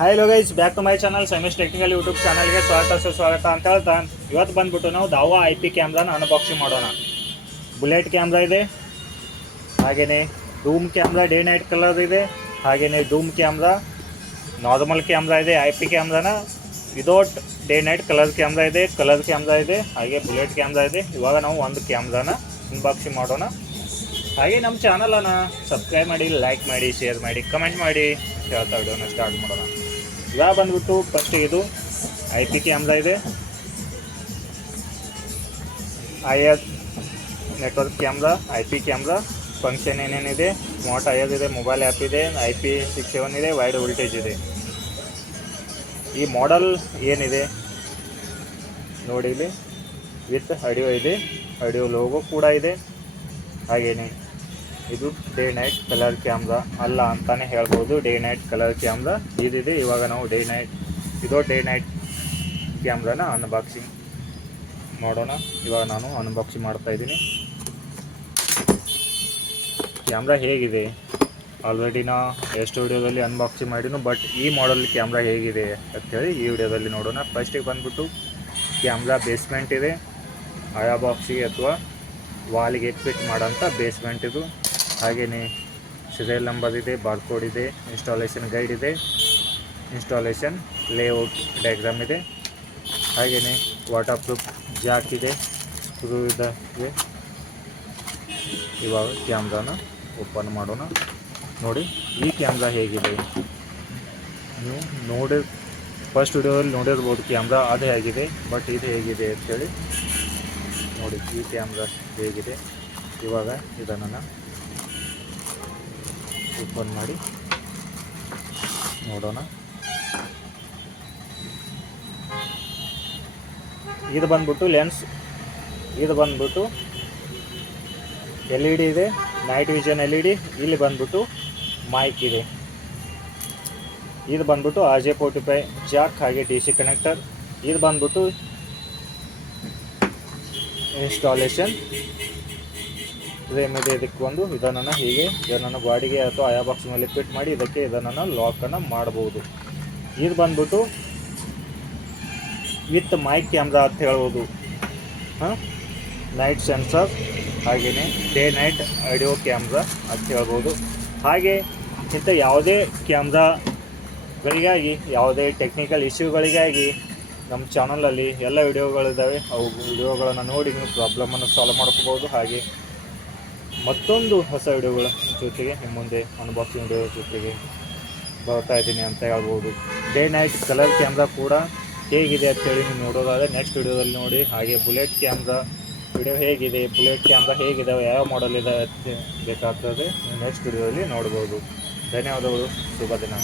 Hi hello guys, back to my channel ಸೈಮಿಸ್ technical YouTube ಚಾನಲ್ಗೆ ಸ್ವಾಗತ ಅಂತ ಹೇಳ್ತಾ ಇವತ್ತು ಬಂದ್ಬಿಟ್ಟು ನಾವು ದಾವಾ IP ಕ್ಯಾಮ್ರಾನ ಅನ್ಬಾಕ್ಸಿಂಗ್ ಮಾಡೋಣ. ಬುಲೆಟ್ ಕ್ಯಾಮ್ರಾ ಇದೆ, ಹಾಗೆಯೇ dome camera day night colour ಇದೆ, ಹಾಗೆಯೇ ಡೂಮ್ ಕ್ಯಾಮ್ರಾ ನಾರ್ಮಲ್ ಕ್ಯಾಮ್ರಾ ಇದೆ. IP ಕ್ಯಾಮ್ರಾನ without day night colour camera ಇದೆ, ಹಾಗೆ ಬುಲೆಟ್ ಕ್ಯಾಮ್ರಾ ಇದೆ. ಇವಾಗ ನಾವು ಒಂದು ಕ್ಯಾಮ್ರಾನ ಅನ್ಬಾಕ್ಸಿಂಗ್ ಮಾಡೋಣ. ಹಾಗೆ ನಮ್ಮ ಚಾನಲನ್ನು ಸಬ್ಸ್ಕ್ರೈಬ್ ಮಾಡಿ, ಲೈಕ್ ಮಾಡಿ, ಶೇರ್ ಮಾಡಿ, ಕಮೆಂಟ್ ಮಾಡಿ ಹೇಳ್ತಾ ವಿಡಿಯೋನ ಸ್ಟಾರ್ಟ್ ಮಾಡೋಣ. ಇವಾಗ ಬಂದ್ಬಿಟ್ಟು ಫಸ್ಟ್ ಇದು IP ಕ್ಯಾಮ್ರಾ ಇದೆ, IR network camera, IP camera function ಏನೇನಿದೆ, ಸ್ಮಾರ್ಟ್ IR ಇದೆ, ಮೊಬೈಲ್ ಆ್ಯಪ್ ಇದೆ, IP67 ಇದೆ, ವೈಡ್ ವೋಲ್ಟೇಜ್ ಇದೆ. ಈ ಮಾಡೆಲ್ ಏನಿದೆ ನೋಡಿ, ಇಲ್ಲಿ ವಿತ್ ಆಡಿಯೋ ಇದೆ, ಆಡಿಯೋ ಲೋಗೋ ಕೂಡ ಇದೆ. ಹಾಗೆಯೇ ಇದು ಡೇ ನೈಟ್ ಕಲರ್ ಕ್ಯಾಮ್ರಾ ಅಲ್ಲ ಅಂತಲೇ ಹೇಳ್ಬೋದು, ಡೇ ನೈಟ್ ಕಲರ್ ಕ್ಯಾಮ್ರಾ ಇದಿದೆ. ಇವಾಗ ನಾವು ಡೇ ನೈಟ್ ಕ್ಯಾಮ್ರಾನ ಅನ್ಬಾಕ್ಸಿಂಗ್ ಮಾಡೋಣ. ಇವಾಗ ನಾನು ಅನ್ಬಾಕ್ಸಿಂಗ್ ಮಾಡ್ತಾಯಿದ್ದೀನಿ. ಕ್ಯಾಮ್ರಾ ಹೇಗಿದೆ ಆಲ್ರೆಡಿ ನಾ ಎಷ್ಟು ವಿಡಿಯೋದಲ್ಲಿ ಅನ್ಬಾಕ್ಸಿಂಗ್ ಮಾಡಿನೂ, ಬಟ್ ಈ ಮಾಡೆಲ್ ಕ್ಯಾಮ್ರಾ ಹೇಗಿದೆ ಅಂಥೇಳಿ ಈ ವಿಡಿಯೋದಲ್ಲಿ ನೋಡೋಣ. ಫಸ್ಟಿಗೆ ಬಂದ್ಬಿಟ್ಟು ಕ್ಯಾಮ್ರಾ ಬೇಸ್ಮೆಂಟ್ ಇದೆ, ಆಯಾ ಬಾಕ್ಸಿಗೆ ಅಥವಾ ವಾಲಿಗೆ ಫಿಟ್ ಮಾಡೋಂಥ ಬೇಸ್ಮೆಂಟ್ ಇದು. ಹಾಗೆಯೇ ಸೀರಿಯಲ್ ನಂಬರ್ ಇದೆ, ಬಾರ್ಕೋಡ್ ಇದೆ, ಇನ್ಸ್ಟಾಲೇಷನ್ ಗೈಡ್ ಇದೆ, ಇನ್ಸ್ಟಾಲೇಷನ್ ಲೇಔಟ್ ಡಯಾಗ್ರಾಮ್ ಇದೆ. ಹಾಗೆಯೇ ವಾಟರ್ ಪ್ರೂಫ್ ಜಾಕ್ ಇದೆ, ಸ್ಕ್ರೂ ಇದೆ. ಇವಾಗ ಕ್ಯಾಮ್ರಾನ ಓಪನ್ ಮಾಡೋಣ. ನೋಡಿ ಈ ಕ್ಯಾಮ್ರಾ ಹೇಗಿದೆ, ನೀವು ಫಸ್ಟ್ ವಿಡಿಯೋದಲ್ಲಿ ನೋಡಿರ್ಬೋದು ಕ್ಯಾಮ್ರಾ ಅದು ಹೇಗಿದೆ, ಬಟ್ ಇದು ಹೇಗಿದೆ ಅಂಥೇಳಿ ನೋಡಿ. ಈ ಕ್ಯಾಮ್ರಾ ಹೇಗಿದೆ, ಇವಾಗ ಇದನ್ನು ಓಪನ್ ಮಾಡಿ ನೋಡೋಣ. ಇದು ಬಂದ್ಬಿಟ್ಟು ಲೆನ್ಸ್, ಇದು ಬಂದ್ಬಿಟ್ಟು LED ಇದೆ, ನೈಟ್ ವಿಷನ್ LED. ಇಲ್ಲಿ ಬಂದ್ಬಿಟ್ಟು ಮೈಕ್ ಇದೆ. ಇದು ಬಂದ್ಬಿಟ್ಟು RJ45 ಜಾಕ್, ಹಾಗೆ DC ಕನೆಕ್ಟರ್. ಇದು ಬಂದ್ಬಿಟ್ಟು ಇನ್ಸ್ಟಾಲೇಷನ್ ಫ್ರೇಮ್ ಇದೆ. ಇದಕ್ಕೆ ಒಂದು ಇದನ್ನು ಗಾಡಿಗೆ ಅಥವಾ ಆಯಾ ಬಾಕ್ಸ್ ಮೇಲೆ ಫಿಟ್ ಮಾಡಿ ಇದನ್ನು ಲಾಕನ್ನು ಮಾಡಬಹುದು. ಇದು ಬಂದ್ಬಿಟ್ಟು ವಿತ್ ಮೈಕ್ ಕ್ಯಾಮ್ರಾ ಅಂತ ಹೇಳ್ಬೋದು. ನೈಟ್ ಸೆನ್ಸರ್, ಹಾಗೆಯೇ ಡೇ ನೈಟ್ ಆಡಿಯೋ ಕ್ಯಾಮ್ರಾ ಅಂತ ಹೇಳ್ಬೋದು. ಹಾಗೆ ಇಂಥ ಯಾವುದೇ ಕ್ಯಾಮ್ರಾಗಳಿಗಾಗಿ, ಯಾವುದೇ ಟೆಕ್ನಿಕಲ್ ಇಶ್ಯೂಗಳಿಗಾಗಿ ನಮ್ಮ ಚಾನಲಲ್ಲಿ ಎಲ್ಲ ವಿಡಿಯೋಗಳಿದ್ದಾವೆ. ಅವು ವಿಡಿಯೋಗಳನ್ನು ನೋಡಿ ನೀವು ಪ್ರಾಬ್ಲಮನ್ನು ಸಾಲ್ವ್ ಮಾಡ್ಕೋಬೋದು. ಹಾಗೆ ಮತ್ತೊಂದು ಹೊಸ ವಿಡಿಯೋಗಳ ಜೊತೆಗೆ ನಿಮ್ಮ ಮುಂದೆ ಅನ್ಬಾಕ್ಸಿಂಗ್ ವಿಡಿಯೋ ಜೊತೆಗೆ ಬರ್ತಾ ಇದ್ದೀನಿ ಅಂತ ಹೇಳ್ಬೋದು. ಡೇ ನೈಟ್ ಕಲರ್ ಕ್ಯಾಮ್ರಾ ಕೂಡ ಹೇಗಿದೆ ಅಂತೇಳಿ ನೀವು ನೋಡೋದಾದರೆ ನೆಕ್ಸ್ಟ್ ವಿಡಿಯೋದಲ್ಲಿ ನೋಡಿ. ಹಾಗೆ ಬುಲೆಟ್ ಕ್ಯಾಮ್ರಾ ವಿಡಿಯೋ ಹೇಗಿದೆ, ಬುಲೆಟ್ ಕ್ಯಾಮ್ರಾ ಹೇಗಿದ್ದಾವೆ, ಯಾವ ಮಾಡೆಲ್ ಇದೆ ಬೇಕಾಗ್ತದೆ, ನೆಕ್ಸ್ಟ್ ವಿಡಿಯೋದಲ್ಲಿ ನೋಡ್ಬೋದು. ಧನ್ಯವಾದಗಳು, ಶುಭ ದಿನ.